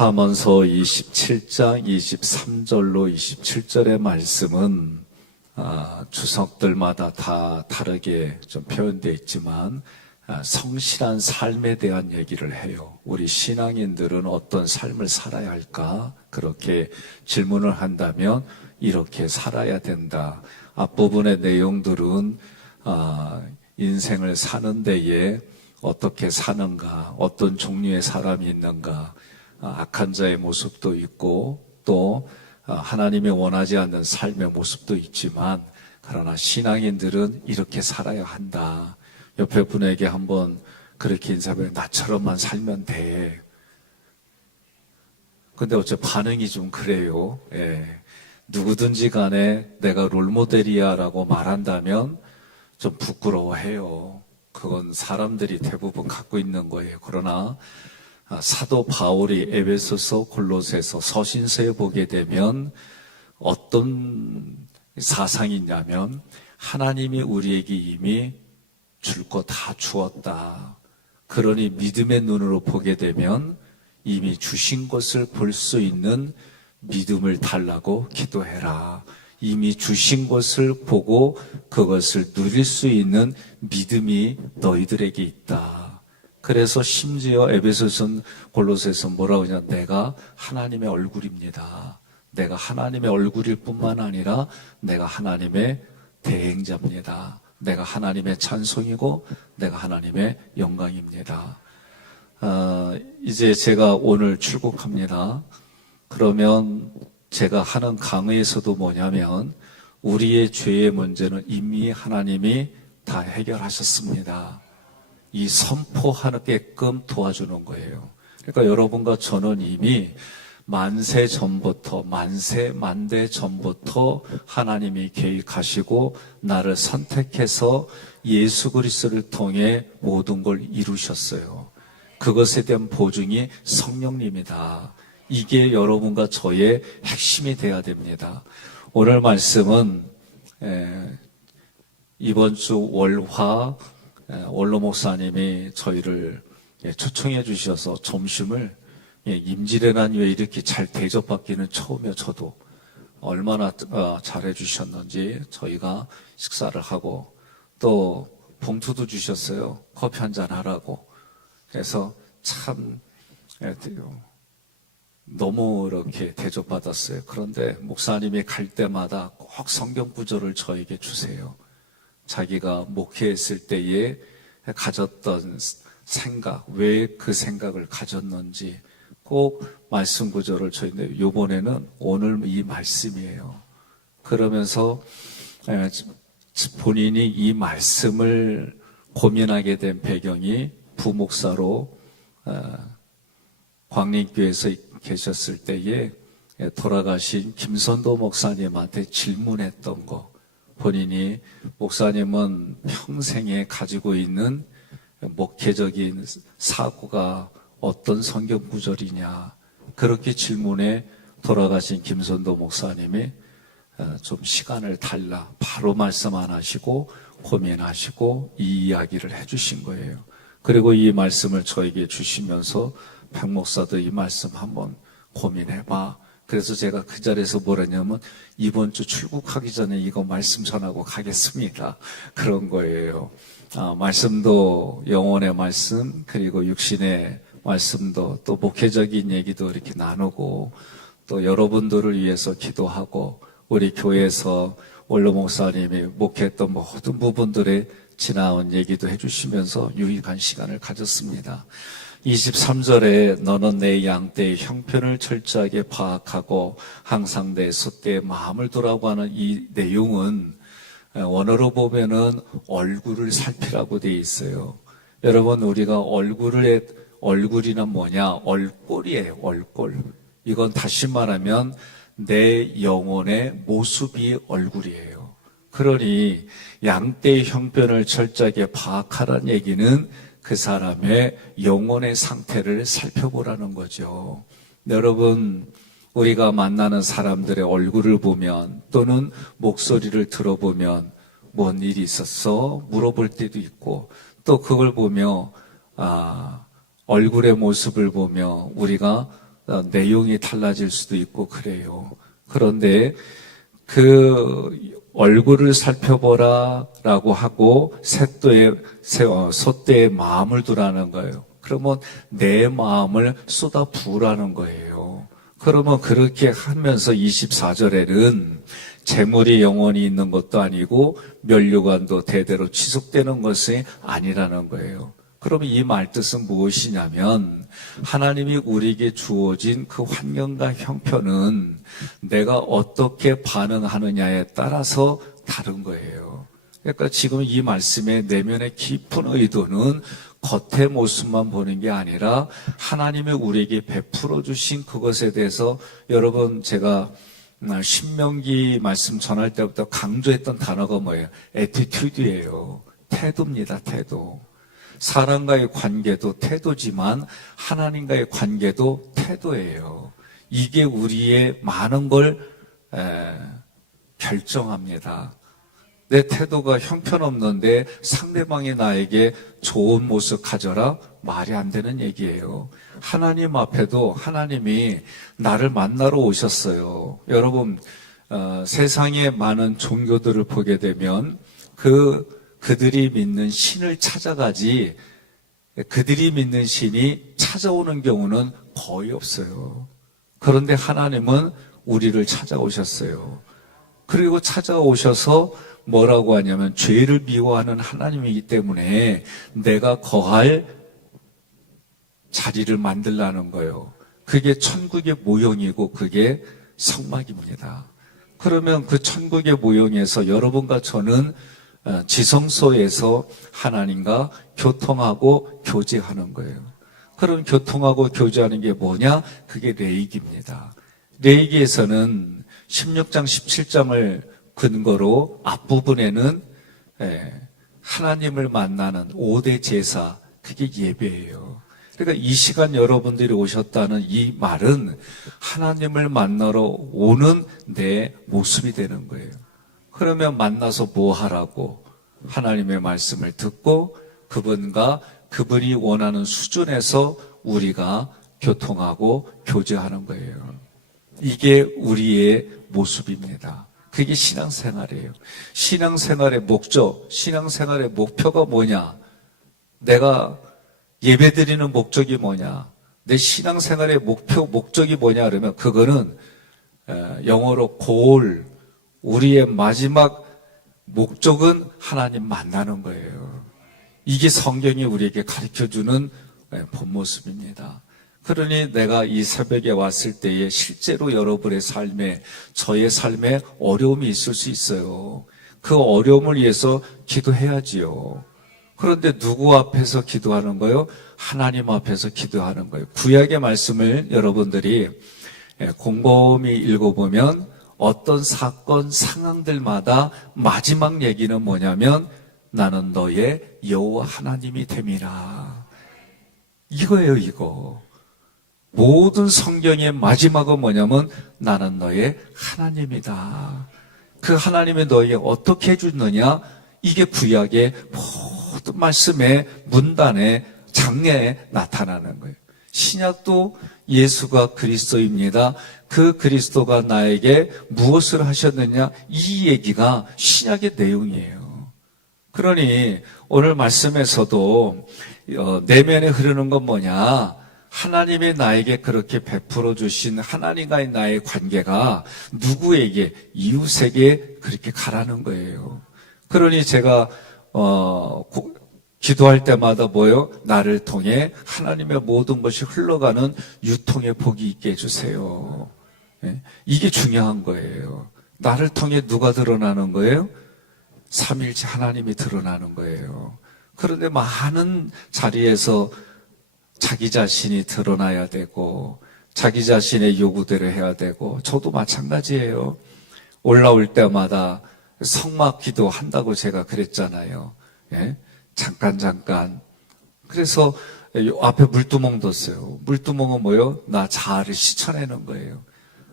잠언서 27장 23절로 27절의 말씀은 주석들마다 다 다르게 좀 표현되어 있지만 성실한 삶에 대한 얘기를 해요. 우리 신앙인들은 어떤 삶을 살아야 할까? 그렇게 질문을 한다면 이렇게 살아야 된다. 앞부분의 내용들은 인생을 사는 데에 어떻게 사는가, 어떤 종류의 사람이 있는가, 악한 자의 모습도 있고 또 하나님이 원하지 않는 삶의 모습도 있지만 그러나 신앙인들은 이렇게 살아야 한다. 옆에 분에게 한번 그렇게 인사해, 나처럼만 살면 돼. 근데 어째 반응이 좀 그래요. 누구든지 간에 내가 롤모델이야 라고 말한다면 좀 부끄러워해요. 그건 사람들이 대부분 갖고 있는 거예요. 그러나 사도 바울이 에베소서, 골로새서, 서신서에 보게 되면 어떤 사상이 있냐면 하나님이 우리에게 이미 줄 거 다 주었다. 그러니 믿음의 눈으로 보게 되면 이미 주신 것을 볼 수 있는 믿음을 달라고 기도해라. 이미 주신 것을 보고 그것을 누릴 수 있는 믿음이 너희들에게 있다. 그래서 심지어 에베소서, 골로새서 뭐라고 하냐, 내가 하나님의 얼굴입니다. 내가 하나님의 얼굴일 뿐만 아니라 내가 하나님의 대행자입니다. 내가 하나님의 찬송이고 내가 하나님의 영광입니다. 이제 제가 오늘 출국합니다. 그러면 제가 하는 강의에서도 뭐냐면 우리의 죄의 문제는 이미 하나님이 다 해결하셨습니다. 이 선포하게끔 도와주는 거예요. 그러니까 여러분과 저는 이미 만세 전부터, 만대 전부터 하나님이 계획하시고 나를 선택해서 예수 그리스도를 통해 모든 걸 이루셨어요. 그것에 대한 보증이 성령님이다. 이게 여러분과 저의 핵심이 돼야 됩니다. 오늘 말씀은 이번 주 월화 원로 목사님이 저희를 초청해 주셔서 점심을 임질의 왜 이렇게 잘 대접받기는 처음이에요. 저도 얼마나 잘해 주셨는지 저희가 식사를 하고 또 봉투도 주셨어요. 커피 한잔 하라고. 그래서 참 너무 이렇게 대접받았어요. 그런데 목사님이 갈 때마다 꼭 성경 구절을 저에게 주세요. 자기가 목회했을 때에 가졌던 생각, 왜 그 생각을 가졌는지 꼭 말씀 구절을 저희는 이번에는 오늘 이 말씀이에요. 그러면서 본인이 이 말씀을 고민하게 된 배경이 부목사로 광림교회에서 계셨을 때에 돌아가신 김선도 목사님한테 질문했던 거. 본인이 목사님은 평생에 가지고 있는 목회적인 사고가 어떤 성경 구절이냐. 그렇게 질문에 돌아가신 김선도 목사님이 좀 시간을 달라. 바로 말씀 안 하시고 고민하시고 이 이야기를 해주신 거예요. 그리고 이 말씀을 저에게 주시면서 백 목사도 이 말씀 한번 고민해봐. 그래서 제가 그 자리에서 뭐랬냐면 이번 주 출국하기 전에 이거 말씀 전하고 가겠습니다. 그런 거예요. 말씀도 영혼의 말씀 그리고 육신의 말씀도 또 목회적인 얘기도 이렇게 나누고 또 여러분들을 위해서 기도하고 우리 교회에서 원로 목사님이 목회했던 모든 부분들에 지나온 얘기도 해주시면서 유익한 시간을 가졌습니다. 23절에 너는 내 양떼의 형편을 철저하게 파악하고 항상 내 숫대에 마음을 두라고 하는 이 내용은 원어로 보면은 얼굴을 살피라고 되어 있어요. 여러분 우리가 얼굴이란 뭐냐? 얼꼴이에요. 얼꼴. 이건 다시 말하면 내 영혼의 모습이 얼굴이에요. 그러니 양떼의 형편을 철저하게 파악하라는 얘기는 그 사람의 영혼의 상태를 살펴보라는 거죠. 여러분 우리가 만나는 사람들의 얼굴을 보면 또는 목소리를 들어보면 뭔 일이 있었어? 물어볼 때도 있고 또 그걸 보며 얼굴의 모습을 보며 우리가 내용이 달라질 수도 있고 그래요. 그런데 그 얼굴을 살펴보라 라고 하고 소떼의 마음을 두라는 거예요. 그러면 내 마음을 쏟아 부으라는 거예요. 그러면 그렇게 하면서 24절에는 재물이 영원히 있는 것도 아니고 면류관도 대대로 지속되는 것이 아니라는 거예요. 그러면 이 말뜻은 무엇이냐면 하나님이 우리에게 주어진 그 환경과 형편은 내가 어떻게 반응하느냐에 따라서 다른 거예요. 그러니까 지금 이 말씀의 내면의 깊은 의도는 겉의 모습만 보는 게 아니라 하나님이 우리에게 베풀어 주신 그것에 대해서 여러분 제가 신명기 말씀 전할 때부터 강조했던 단어가 뭐예요? 애티튜드예요. 태도입니다. 태도. 사람과의 관계도 태도지만 하나님과의 관계도 태도예요. 이게 우리의 많은 걸 결정합니다. 내 태도가 형편없는데 상대방이 나에게 좋은 모습 가져라? 말이 안 되는 얘기예요. 하나님 앞에도 하나님이 나를 만나러 오셨어요. 여러분 세상에 많은 종교들을 보게 되면 그들이 믿는 신을 찾아가지 그들이 믿는 신이 찾아오는 경우는 거의 없어요. 그런데 하나님은 우리를 찾아오셨어요. 그리고 찾아오셔서 뭐라고 하냐면 죄를 미워하는 하나님이기 때문에 내가 거할 자리를 만들라는 거예요. 그게 천국의 모형이고 그게 성막입니다. 그러면 그 천국의 모형에서 여러분과 저는 지성소에서 하나님과 교통하고 교제하는 거예요. 그럼 교통하고 교제하는 게 뭐냐? 그게 레이기입니다. 레이기에서는 16장 17장을 근거로 앞부분에는 하나님을 만나는 5대 제사, 그게 예배예요. 그러니까 이 시간 여러분들이 오셨다는 이 말은 하나님을 만나러 오는 내 모습이 되는 거예요. 그러면 만나서 뭐 하라고? 하나님의 말씀을 듣고 그분이 원하는 수준에서 우리가 교통하고 교제하는 거예요. 이게 우리의 모습입니다. 그게 신앙생활이에요. 신앙생활의 목적, 신앙생활의 목표가 뭐냐? 내가 예배드리는 목적이 뭐냐? 내 신앙생활의 목적이 뭐냐? 그러면 그거는 영어로 goal, 우리의 마지막 목적은 하나님 만나는 거예요. 이게 성경이 우리에게 가르쳐주는 본 모습입니다. 그러니 내가 이 새벽에 왔을 때에 실제로 여러분의 삶에, 저의 삶에 어려움이 있을 수 있어요. 그 어려움을 위해서 기도해야지요. 그런데 누구 앞에서 기도하는 거예요? 하나님 앞에서 기도하는 거예요. 구약의 말씀을 여러분들이 곰곰이 읽어보면 어떤 사건, 상황들마다 마지막 얘기는 뭐냐면 나는 너의 여호와 하나님이 됨이라. 이거예요, 이거. 모든 성경의 마지막은 뭐냐면 나는 너의 하나님이다. 그 하나님이 너에게 어떻게 해주느냐? 이게 구약의 모든 말씀의 문단의 장례에 나타나는 거예요. 신약도 예수가 그리스도입니다. 그 그리스도가 나에게 무엇을 하셨느냐? 이 얘기가 신약의 내용이에요. 그러니 오늘 말씀에서도 내면에 흐르는 건 뭐냐? 하나님이 나에게 그렇게 베풀어 주신 하나님과의 나의 관계가 누구에게, 이웃에게 그렇게 가라는 거예요. 그러니 제가 기도할 때마다 뭐요? 나를 통해 하나님의 모든 것이 흘러가는 유통의 복이 있게 해주세요. 이게 중요한 거예요. 나를 통해 누가 드러나는 거예요? 삼일째 하나님이 드러나는 거예요. 그런데 많은 자리에서 자기 자신이 드러나야 되고 자기 자신의 요구대로 해야 되고 저도 마찬가지예요. 올라올 때마다 성막 기도한다고 제가 그랬잖아요. 잠깐. 그래서 앞에 물두멍 뒀어요. 물두멍은 뭐예요? 나 자아를 씻어내는 거예요.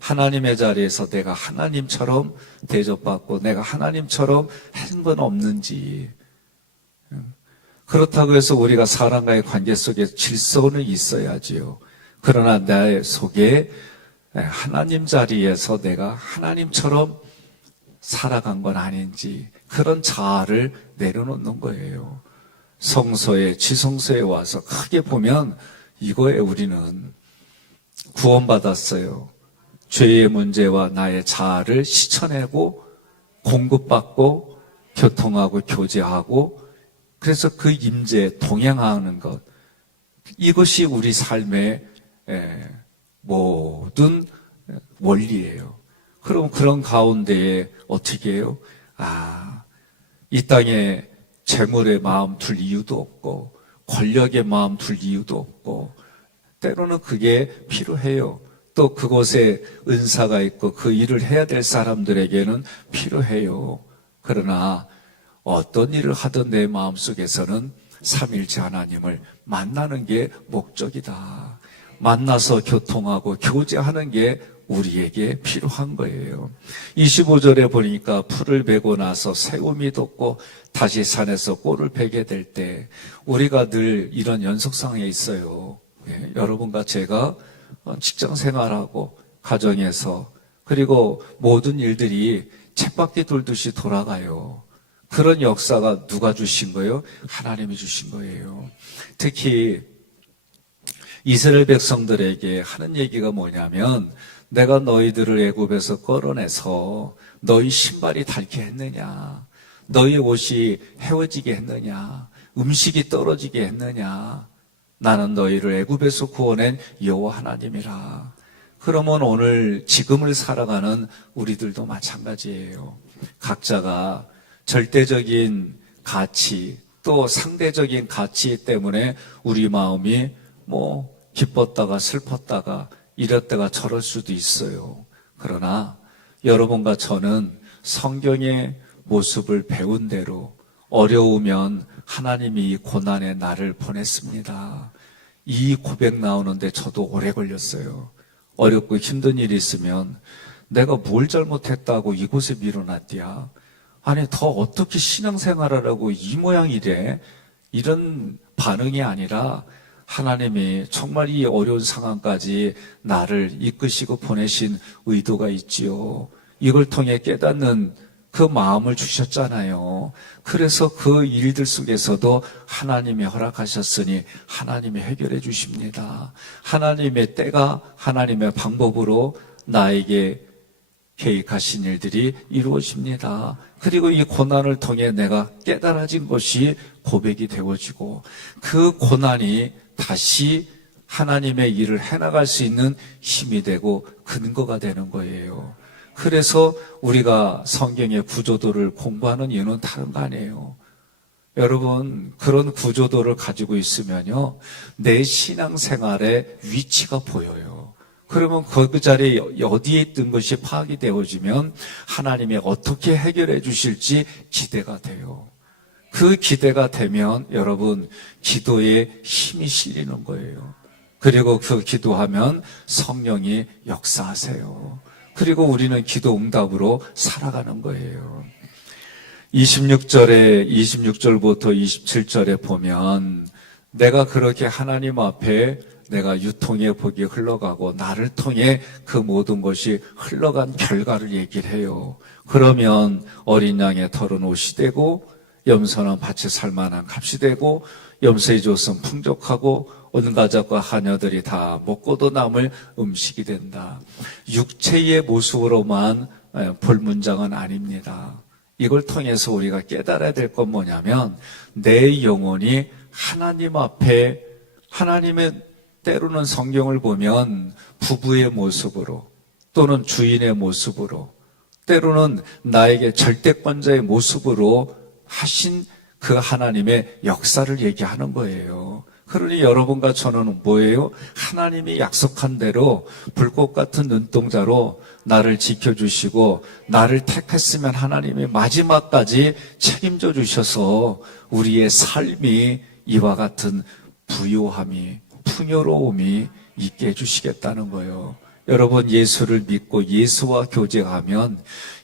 하나님의 자리에서 내가 하나님처럼 대접받고 내가 하나님처럼 한 건 없는지. 그렇다고 해서 우리가 사람과의 관계 속에 질서는 있어야지요. 그러나 내 속에 하나님 자리에서 내가 하나님처럼 살아간 건 아닌지 그런 자아를 내려놓는 거예요. 성소에, 지성소에 와서 크게 보면 이거에 우리는 구원받았어요. 죄의 문제와 나의 자아를 씻어내고 공급받고 교통하고 교제하고 그래서 그 임재에 동행하는 것, 이것이 우리 삶의 모든 원리예요. 그럼 그런 가운데에 어떻게 해요? 이 땅에 재물의 마음 둘 이유도 없고 권력의 마음 둘 이유도 없고 때로는 그게 필요해요. 또 그곳에 은사가 있고 그 일을 해야 될 사람들에게는 필요해요. 그러나 어떤 일을 하던 내 마음속에서는 삼일째 하나님을 만나는 게 목적이다. 만나서 교통하고 교제하는 게 우리에게 필요한 거예요. 25절에 보니까 풀을 베고 나서 새움이 돋고 다시 산에서 꼴을 베게 될 때 우리가 늘 이런 연속상에 있어요. 여러분과 제가 직장 생활하고 가정에서 그리고 모든 일들이 쳇바퀴 돌듯이 돌아가요. 그런 역사가 누가 주신 거예요? 하나님이 주신 거예요. 특히 이스라엘 백성들에게 하는 얘기가 뭐냐면 내가 너희들을 애굽에서 끌어내서 너희 신발이 닳게 했느냐, 너희 옷이 헤어지게 했느냐, 음식이 떨어지게 했느냐, 나는 너희를 애굽에서 구원한 여호와 하나님이라. 그러면 오늘 지금을 살아가는 우리들도 마찬가지예요. 각자가 절대적인 가치 또 상대적인 가치 때문에 우리 마음이 기뻤다가 슬펐다가 이랬다가 저럴 수도 있어요. 그러나 여러분과 저는 성경의 모습을 배운 대로 어려우면 하나님이 이 고난의 날을 보냈습니다. 이 고백 나오는데 저도 오래 걸렸어요. 어렵고 힘든 일이 있으면 내가 뭘 잘못했다고 이곳에 밀어놨디야. 아니 더 어떻게 신앙생활을 하고 이 모양이래. 이런 반응이 아니라 하나님이 정말 이 어려운 상황까지 나를 이끄시고 보내신 의도가 있지요. 이걸 통해 깨닫는 그 마음을 주셨잖아요. 그래서 그 일들 속에서도 하나님이 허락하셨으니 하나님이 해결해 주십니다. 하나님의 때가 하나님의 방법으로 나에게 계획하신 일들이 이루어집니다. 그리고 이 고난을 통해 내가 깨달아진 것이 고백이 되어지고 그 고난이 다시 하나님의 일을 해나갈 수 있는 힘이 되고 근거가 되는 거예요. 그래서 우리가 성경의 구조도를 공부하는 이유는 다른 거 아니에요. 여러분, 그런 구조도를 가지고 있으면요, 내 신앙생활의 위치가 보여요. 그러면 그 자리에 어디에 있던 것이 파악이 되어지면 하나님이 어떻게 해결해 주실지 기대가 돼요. 그 기대가 되면 여러분, 기도에 힘이 실리는 거예요. 그리고 그 기도하면 성령이 역사하세요. 그리고 우리는 기도 응답으로 살아가는 거예요. 26절부터 27절에 보면 내가 그렇게 하나님 앞에 내가 유통의 복이 흘러가고 나를 통해 그 모든 것이 흘러간 결과를 얘기를 해요. 그러면 어린 양의 털은 옷이 되고 염소는 밭에 살만한 값이 되고 염소의 젖은 풍족하고 온 가족과 하녀들이 다 먹고도 남을 음식이 된다. 육체의 모습으로만 볼 문장은 아닙니다. 이걸 통해서 우리가 깨달아야 될 건 뭐냐면 내 영혼이 하나님 앞에 하나님의 때로는 성경을 보면 부부의 모습으로 또는 주인의 모습으로 때로는 나에게 절대권자의 모습으로 하신 그 하나님의 역사를 얘기하는 거예요. 그러니 여러분과 저는 뭐예요? 하나님이 약속한 대로 불꽃 같은 눈동자로 나를 지켜주시고 나를 택했으면 하나님이 마지막까지 책임져 주셔서 우리의 삶이 이와 같은 부요함이 풍요로움이 있게 해주시겠다는 거예요. 여러분, 예수를 믿고 예수와 교제하면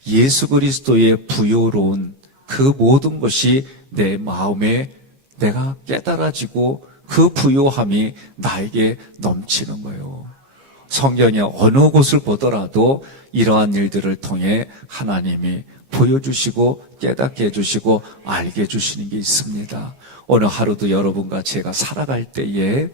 예수 그리스도의 부요로운 그 모든 것이 내 마음에 내가 깨달아지고 그 부요함이 나에게 넘치는 거예요. 성경의 어느 곳을 보더라도 이러한 일들을 통해 하나님이 보여주시고 깨닫게 해주시고 알게 해주시는 게 있습니다. 오늘 하루도 여러분과 제가 살아갈 때에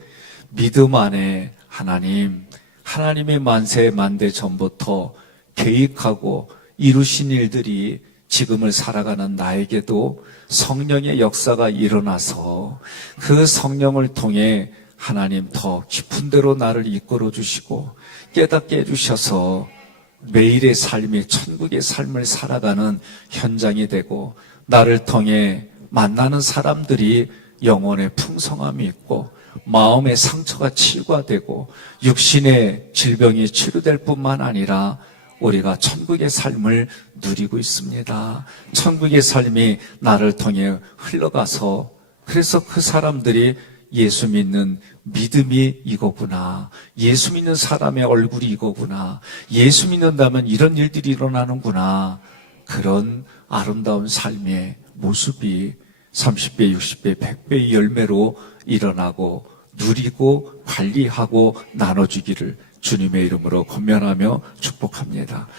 믿음 안에 하나님의 만세 만대 전부터 계획하고 이루신 일들이 지금을 살아가는 나에게도 성령의 역사가 일어나서 그 성령을 통해 하나님 더 깊은 데로 나를 이끌어 주시고 깨닫게 해주셔서 매일의 삶이 천국의 삶을 살아가는 현장이 되고 나를 통해 만나는 사람들이 영혼의 풍성함이 있고 마음의 상처가 치유되고 육신의 질병이 치료될 뿐만 아니라 우리가 천국의 삶을 누리고 있습니다. 천국의 삶이 나를 통해 흘러가서 그래서 그 사람들이 예수 믿는 믿음이 이거구나. 예수 믿는 사람의 얼굴이 이거구나. 예수 믿는다면 이런 일들이 일어나는구나. 그런 아름다운 삶의 모습이 30배, 60배, 100배의 열매로 일어나고 누리고 관리하고 나눠주기를 주님의 이름으로 권면하며 축복합니다.